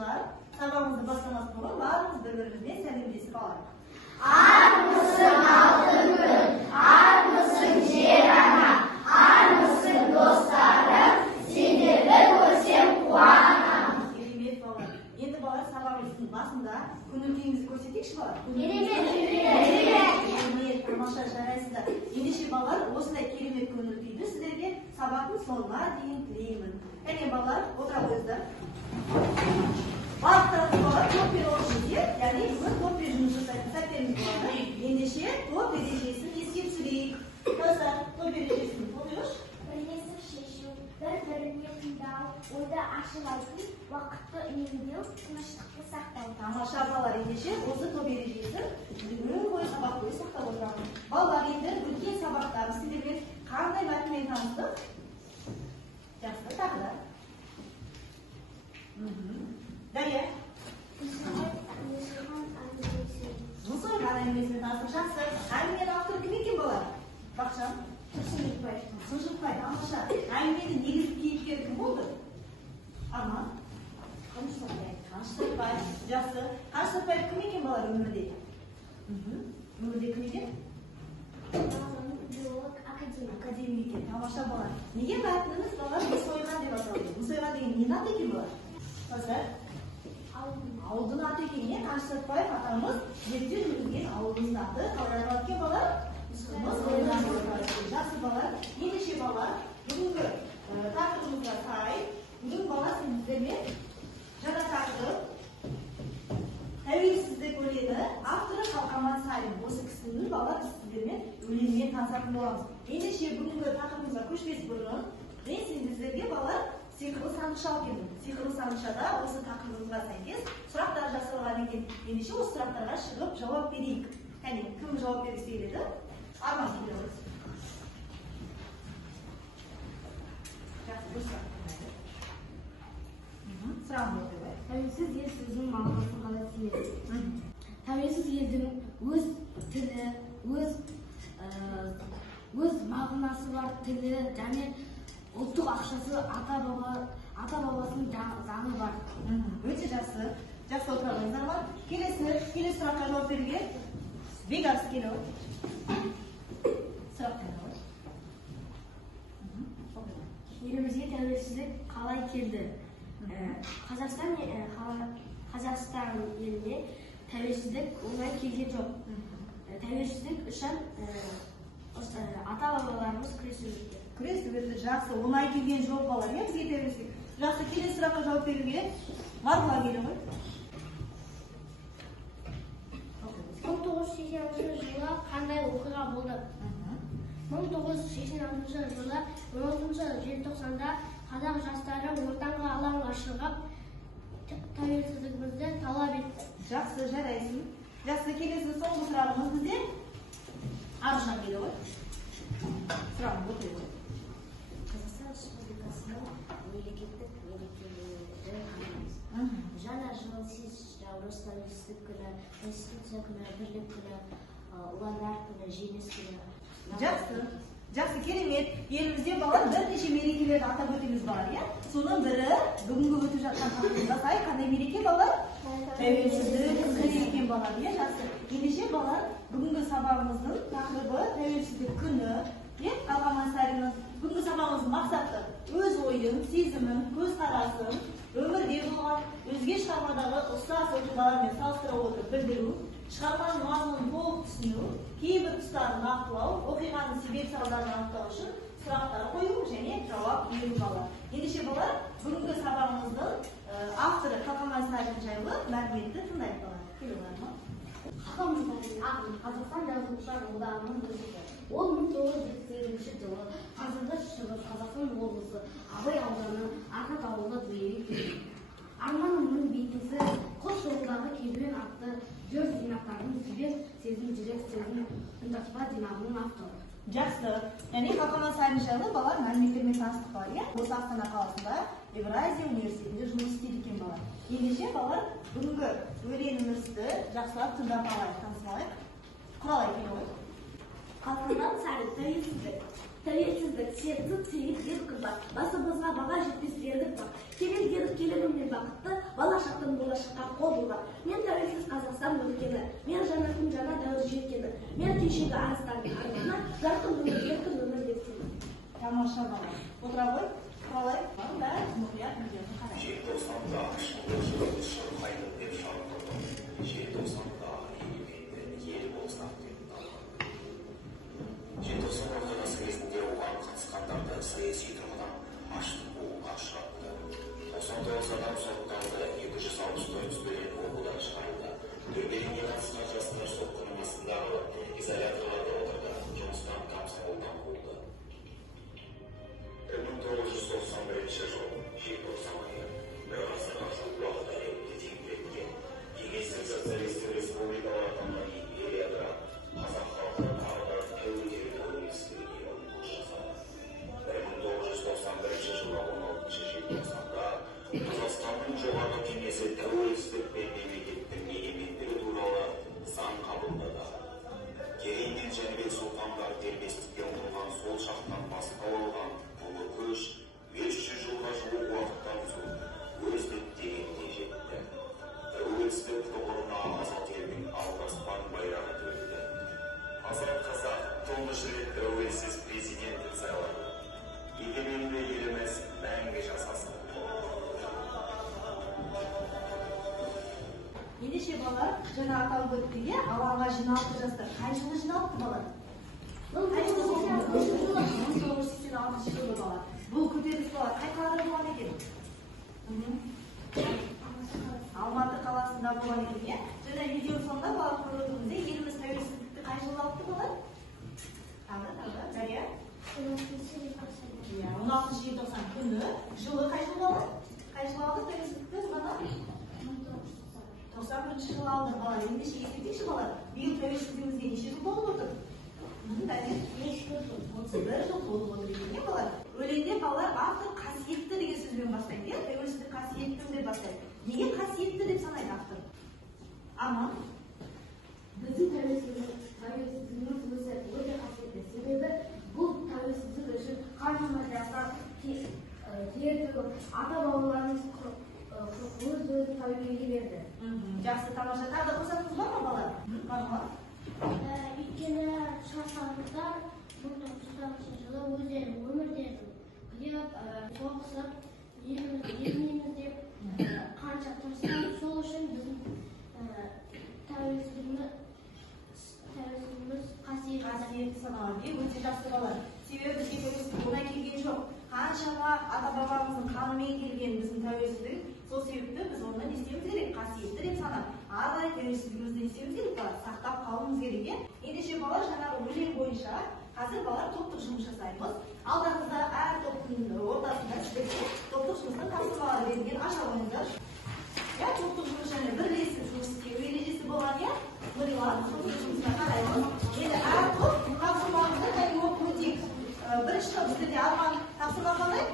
оқушылар, сабағымызды бастамас бұрын бәріміз бір-бірімізбен сәлемдесіп алайық. Ар мısın алтын күн, ар mısın жер ана, ар mısın достарым, сендерді көрсем қуанам. Керемет балалар. Енді балалар сабағымыздың басында көңіл-күйіңізді көрсетейікші балалар. Керемет, тамаша, жарайсыздар. Ендеше балалар, осындай керемет көңіл-күйді сіздерге сабақтың соңына дейін тілеймін. Әне балалар, отыра қойыңыздар. Барлықтарыңыз балалар топпен оқушыдер, яғни бүгін топпен жұмыс жасайтын сәттеріміз болады. Ендеше топ ережесін еске түсірейік. Қыздар, топ ережесін оқиғыш. Бірлесіп шешу, бір-біріне тыңдау, ойды ашып айту, уақытты үнемдеу, тыныштықты сақтау. Тамаша балалар, ендеше осы топ ережесін күн бойы сабақ бойы сақтап отырамын. Балалар, енді өткен сабақтар сіздермен қандай мәтінмен таныстық? Жақсы, тағы да. Дария. Мұсылған әңгімесімен таныстық. Жақсы. Әңгіменің авторы кім екен балалар? Бақшан? Сыншықбай. Тамаша. Әңгіменің негізгі кейіпкері кім болды? Арман? Қанышбай. Жақсы. Қанышбай кім екен балалар өмірде? Өмірде кім екен? Биолог, академик. Академик екен. Тамаша балалар. Неге мәтініміз балалар Мұсойған деп аталды? Мұсойған деген нені аты екен балалар? Қазір? Ауылдың аты екен, не? Қанышбай атамыз ерте жүрген ауылдың аты қалай аталады екен балалар? Мұсойған деп аталады. Жақсы балалар. Ендеше балалар, бүгінгі тақырыбымызға сай, бүгін балалар сіздермен жаңа тақырып тәуелсіздік өлеңі авторы Қалқаман Сарин. Осы кісінің балалар сіздермен өлеңімен танысатын боламыз. Ендеше бүгінгі тақырыбымызға көшпес бұрын, мен сіздерге балалар сиқырлы сандықша алып келдім. Сиқырлы сандықшада осы тақырыбымызға сәйкес сұрақтар жасалған екен. Ендеше осы сұрақтарға шығып жауап берейік. Кәне, кім жауап бергісі келеді? Арман келеді. Жақсы, бір сұрақ. Сұрағын оқиды. Тәуелсіз ел сөзінің мағынасын қалай түсінесіз? Тәуелсіз елдің өз тілі, өз мағынасы бар тілі және ұлттық ақшасы, ата-бабасының заңы бар. Өте жақсы. Жақсы отыра қойыңыздар ма? Келесі сұраққа жауап беруге Бекарыс келеді. Сұрақ қойыңыздар. Елімізге тәуелсіздік қалай келді? Қазақстан еліне тәуелсіздік оңай келген жоқ. Тәуелсіздік үшін ата-бабаларымыз күресіп өтті. Күресіп өтті. Жақсы, оңай келген жоқ балалар. Бізге тәуелсіздік. Жақсы, келесі сұраққа жауап беруге Марфуға келеді ғой. 1986 жылы қандай оқиға болды? 1986 жылы 16 желтоқсанда қазақ жастары ортаңғы алаңға шығып тәуелсіздігімізді талап етті. Жақсы, жарайсың. Жақсы, келесі соңғы сұрағымыз бізде Аружан келеді ғой. Сұрағын оқиды ғой. Қазақстан Республикасының мемлекеттік мерекелері қандайыз? Жаңа жыл, сіз наурыз тәуелсіздік күні, Конституция күні, бірлік күні, ұландар күні, жеңіс күні. Жақсы, керемет. Елімізде балалар бірнеше мерекелерді атап өтеміз бар, иә? Соның бірі бүгінгі өтіп жатқан тақырыбымызға сай қандай мереке балалар? Тәуелсіздік күні екен балалар, иә? Жақсы. Ендеше балалар бүгінгі сабағымыздың тақырыбы тәуелсіздік күні, иә? Қалқаман Сариннің бүгінгі сабағымыздың мақсаты өз ойын, сезімін, көзқарасын, өмірде болған өзге шығармадағы ұстаз оқиғалармен салыстыра отырып білдіру, шығарманың мазмұнын толық түсіну, кейбір тұстарын нақтылау, оқиғаның себеп-салдарын анықтау үшін сұрақтар қою және жауап беру балалар. Ендеше балалар, бүгінгі сабағымыздың авторы Қалқаман Сарин жайлы мәліметті тыңдайық балалар. Келіңіздер ме? Қалқаман Сарин ақын, Қазақстан жазушылар одағының мүшесі. Ол 1978 жылы қазіргі шығыс Қазақстан облысы Абай ауданы Арқат ауылында дүниеге келді. Арманымның бейнесі қос жолдағы керуен атты жыр жинақтардың себеп сезім жүрек сөзін ұндатпа жинағының авторы. Жақсы. Яғни Қалқаман Сарин жайлы балалар мәліметтермен таныстық бар, иә? Осы Астана қаласында Евразия университетінде жұмыс істейді екен балалар. Ендеше балалар бүгінгі өлеңімізді жақсылап тыңдап алайық, танысып алайық. Құралай келеді ғой. Қалқаман Сарин тәуелсіздік. Тәуелсіздік сердце тегін ең қымбат. Басымызға баға жетпес ерлік бар. Келелгеніп келемін бақытты, бала шақтан болашаққа қол бұлған. Мен тәуелсіз Қазақстан өлкені, мен жаңа күн жаңа дәуір жеткені. Мен кешегі арыстардың арманына жарқын өмір, еркін өмір берсем. Тамаша бала. Отыра ғой. Қалай? Бәрі мұқият видеоны қарай. Желтоқсанда ашылды шырқайды деп шақырдым. Желтоқсанда егеменді ел болсақ деп талқылады. Желтоқсан ортасы кезінде оған қатысқандарды саяси тұрғыдан аштық буға ұшыратты. 99 адам сотталды, 264 студент оқудан шығарылды. Дөңгелене қатысқан жастар сот қоймасындағы изоляторларда отырды, жұмыстан комсомолдан қуылды. 1991 жыл желтоқсан айы бір ғасырға жуық уақыт әлемді теңгерген кеңестік социалистік республикалар атанған империяда қазақ халқы тағы да тәуелсіздік тәуелсіздігіне ұмтылыс жасады. 1991 жылы 16 желтоқсанда Қазақстанның жоғарғы кеңесі тәуелсіздік пен мемлекеттің егемендігі туралы заң қабылдады. Керей мен Жәнібек сұлтандар дербестікке ұмтылған сол шақтан бастау алған ұлы көш 500 жылға жуық уақыттан соң өз діттегеніне жетті. Тәуелсіздік тұғырына азат елдің алдаспан байрағы төгілді. Азат қазақ тұңғыш рет тәуелсіз президентін сайлады. Егеменді еліміз мәңгі жасасын. Ендеше балалар, жаңа аталып өтті, алаңға жиналды жастар. Қай жылы жиналды балалар? 1986 жылы балалар. Бұл көтеріліс балалар қай қалада болған екен? Алматы қаласында болған екен. Жаңа видео соңында балалар көріп отырмыз, еліміз тәуелсіздікті қай жылы алды балалар? Тағы, Дария? 16 желтоқсан күні. Жылы қай жылы алды? Қай жылы алды тәуелсіздікті ғана? 91 жыл алды балалар. Ендеше есептейікші балалар. Биыл тәуелсіздігімізге неше жыл болып отыр? 31 жыл болып отыр екен, балалар. Өлеңде балалар автор қасиетті деген сөзбен бастайды. Тәуелсіздік қасиетті деп бастайды. Неге қасиетті деп санайды автор? Аман? Біздің тәуелсіздігіміз өзі өте қасиетті. Себебі бұл тәуелсіздік үшін қаншама жастар тер төгіп, ата-бабаларымыз өз тәуелсіздігін берді. Жақсы, тамаша. Тағы да қосатыныз бар ма балалар? Бар ма? Өйткені шаршаңыздар 1990 жылы өздері өмірлерін қиып, соғысып, еліміз деп қанша тырысқан, сол үшін біздің тәуелсіздігіміз Қасиетті саналады. Өте жақсы балалар. Себебі бізге тәуелсіздік оңай келген жоқ. Қаншама ата-бабамыздың қанымен келген біздің тәуелсіздік. Сол себепті біз оны не істеуіміз керек? Қасиетті деп санап, ары қарай тәуелсіздігімізді не істеуіміз керек? Балалар, сақтап қалуымыз керек. Ендеше балалар, жаңағы өлең бойынша қазір балалар топтық жұмыс жасаймыз. Алдарыңызда әр топтың ортасында сіздерге топтық жұмыстың тапсырмалары берілген, аша алыңыздар. Топтық жұмыс және бірлесіп жұмыс істеу ережесі болған, мыналар топтық жұмысына қараймыз. Енді әр топ тапсырмамызды кәдімгі оқып өтейік. Бірінші топ сіздерде алған тапсырма қандай?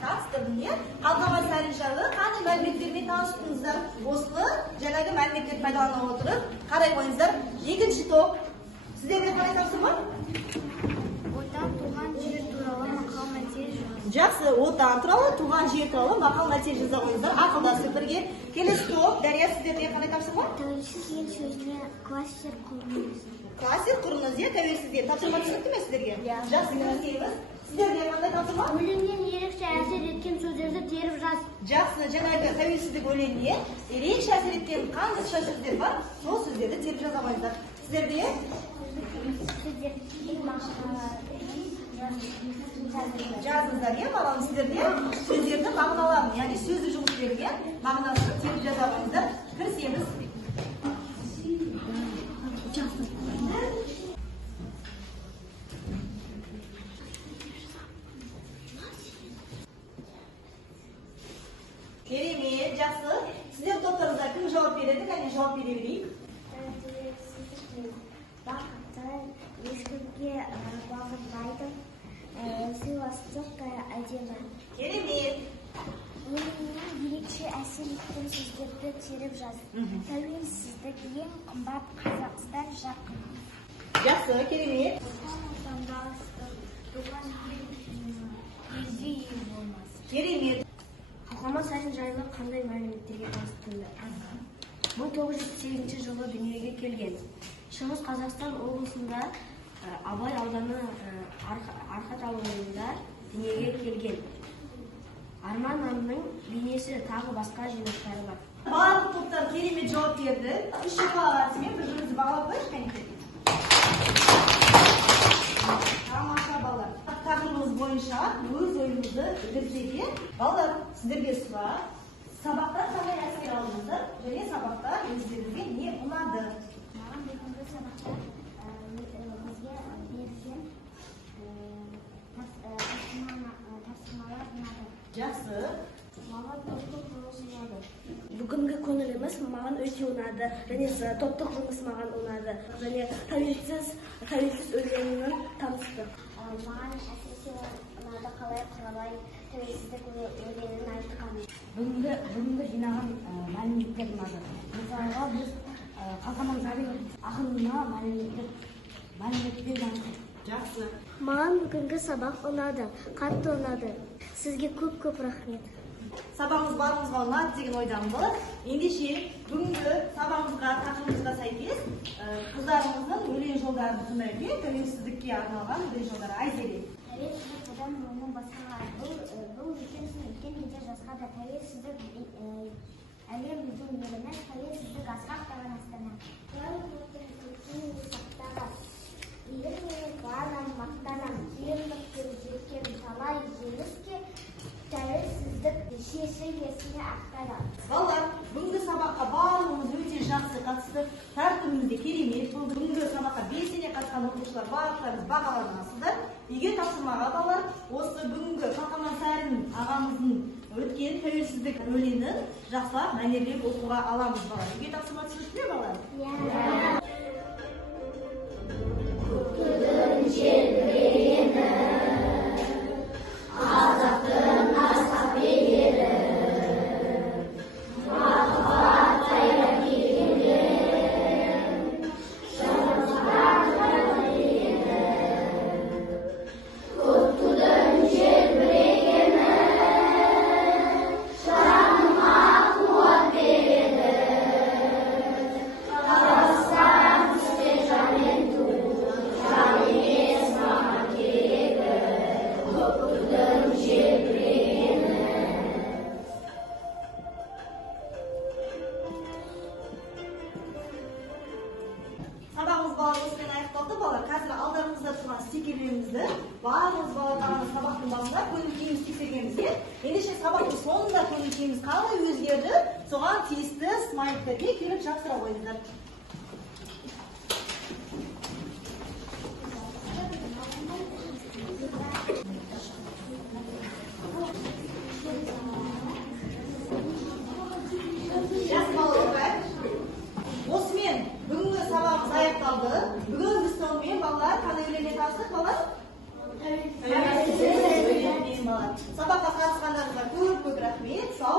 Тапсырдым, Қалқаман Сәрін жайлы қандай мәліметтермен таныстыңыздар? Осыны жаңағы мәліметтер пайдалана отырып, қарай қойыңыздар. Екінші топ. Сіздерде қандай тапсырма? Отан, туған жер туралы мақал мәтел жазыңыздар. Жақсы, отан туралы, туған жер туралы мақал мәтел жаза қойыңыздар. Ақылдасып бірге. Келесі топ. Дария, сіздерде қандай тапсырма? Тәуелсіз ел сөзіне кластер құрыңыз. Кластер құрыңыз, тәуелсіз ел. Тапсырма түсінікті ме сіздерге? Жақсы, кіріскейміз. Сіздерде қандай тапсырма? Өлеңнен ерекше әсер еткен сөздерді теріп жаз. Жақсы, жаңағы тәуелсіздік өлеңіне ерекше әсер еткен қандай сөздер бар? Сол сөздерді теріп жаза қойыңыздар. Сіздерде? Жазыңыздар, балам, сіздерде сөздерді мағыналарын, яғни сөзді жұмыс берілген мағынасын теріп жаза қойыңыздар. Кірісеміз. Керемет, жақсы. Сіздер топтарыңызда кім жауап береді? Кәне жауап бере берейік. Бақытты, ешкімге бағынбайды, сыйластық әдемі. Керемет. Өлеңнен ерекше әсер еткен сөздерді теріп жаз. Тәуелсіздік ең қымбат, Қазақстан жақын. Жақсы, керемет. Керемет. Қоғамат сайын жайлы қандай мәліметтерге таныстырды? 1908 жылы дүниеге келген. Шығыс Қазақстан облысында Абай ауданы Арқат ауылында дүниеге келген. Арман Анның бейнесі тағы басқа жинақтары бар. Барлық топтар керемет жауап берді. Үш шоколадысымен бір-біріңізді бағалап қойшы, кәнекей. Тамаша балалар. Тақырыбымыз бойынша өз ойыңызды білдірсеге. Балалар, сіздерге сұрақ. Сабақта қандай әсер алдыңыздар және сабақта өздеріңізге не ұнады? Маған бүгінгі сабақта бізге берілген тапсырмалар ұнады. Жақсы. Маған топтық жұмыс ұнады. Бүгінгі көңіліміз маған өте ұнады, және топтық жұмыс маған ұнады, және тәуелсіз өлеңінің танысты. Маған әсіресе ұнады қалай құралай тәуелсіздік өлеңін айтқаны. Бүгінгі жинаған мәліметтер ұнады. Мысалға біз Қалқаман Сарин ақынына мәліметтер жаздық. Жақсы. Маған бүгінгі сабақ ұнады, қатты ұнады. Сізге көп рахмет. Сабағымыз барымызға ұнады деген ойдамын балалар. Ендеше бүгінгі сабағымызға тақырыбымызға сәйкес қыздарымыздың өлең жолдарын тыңдайық. Тәуелсіздікке арналған өлең жолдары. Айзере. Тәуелсіздік одан оның басқаға бұл үлкен кезде жасқа да тәуелсіздік әлеміміздің еліміз, тәуелсіздік асқақтаған астана. Егер мен қуанам, мақтанам, киімдік жеткен талай жеңіске, тәуелсіздік шеші есіне ақтарам. Балалар, бүгінгі сабаққа барлығымыз өте жақсы қатысты. Тәртібімізде керемет болды. Бүгінгі сабаққа белсене қатысқан оқушылар барлықтарыңыз бағаланасыздар. Үйге тапсырмаға балалар, осы бүгінгі Қалқаман Сарин ағамыздың өткен тәуелсіздік өлеңін жақсылап мәнерлеп оқуға аламыз балалар. Үйге тапсырма түсірсіздер балалар? стикерлерімізді барлығымыз балаларға сабақтың басында көңіл-күйіміз тексергенбізге. Ендеше сабақтың соңында көңіл-күйіміз қалай өзгерді, соған тиісті смайликтерге келіп жапсыра қойыңыздар. Осымен бүгінгі сабағымыз аяқталды. Бүгін біз сонымен балалар қандай өлеңге тапсырдық балалар? Тәуелсіздік өлеңмен балалар. Сабаққа қатысқандарыңызға көп рахмет. Сау